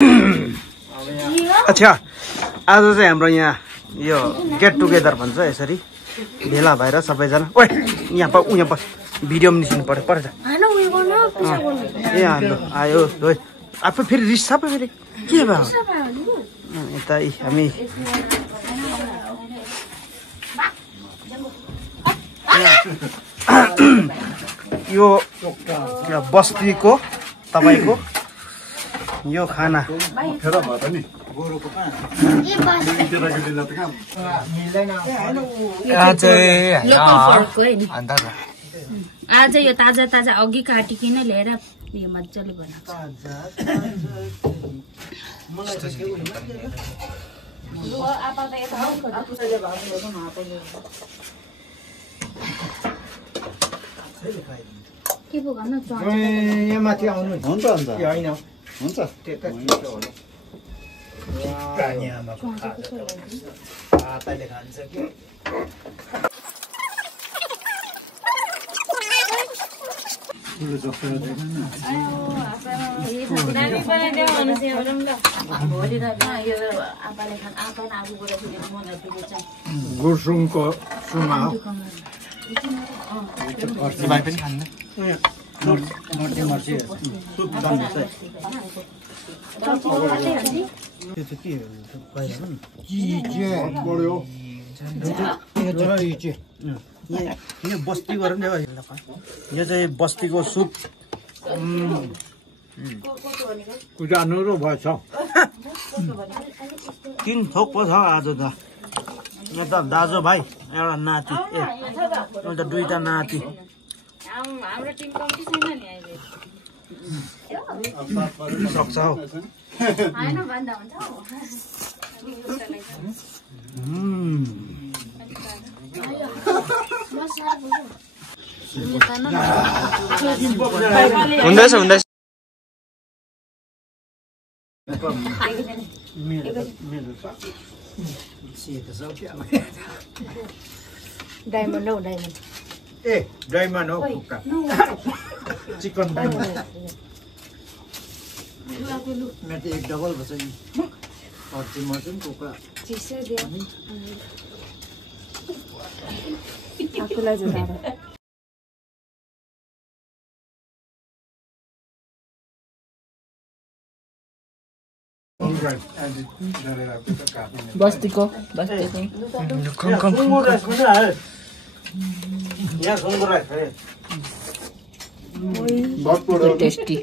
अच्छा आज चाहिँ हाम्रो यहाँ यो गेट टुगेदर भन्छ यसरी भेला भएर सबैजना ओइ यहाँ बस भिडियो पनि निस्किनु पर्छ पर्छ ए हाल्नु आयो ओइ आफै फेरि रिस सबै फेरि के भयो यता हामी यो बस्तीको तपाईको यो खाना आज यो ताजा ताजा अघि काटिकिन ल्याएर यो मजाले बनाएको के पो गर्नु यहाँ माथि आउनु हुन्छ हुन्छ हैन हुन्छ आताले खान्छ कि गुरसुङको सुमा हो भाइ पनि खान्न मर्सी सुप चल्दैछ यो चाहिँ के बढ्यो यो बस्तीको यो चाहिँ बस्तीको सुप जानु र भएछ 3 थोक पो छ आज त यहाँ त दाजु भाइ एउटा नाति एउटा दुईटा नाति हाम्रो टिम कम्ती छैन नि अहिले सक्छ हौ हैन भन्दा हुन्छ हुँदैछ हुँदैछ डायमन्ड हो डायमन्ड ए डायमन्ड हो कुक्का चिकन डायमन्ड मेरो त एक डबल भन्छ नि अर्ची मर्छ नि कुक्का चिसो दियो आफुलाई जुटाएर बस्तीको टेस्टी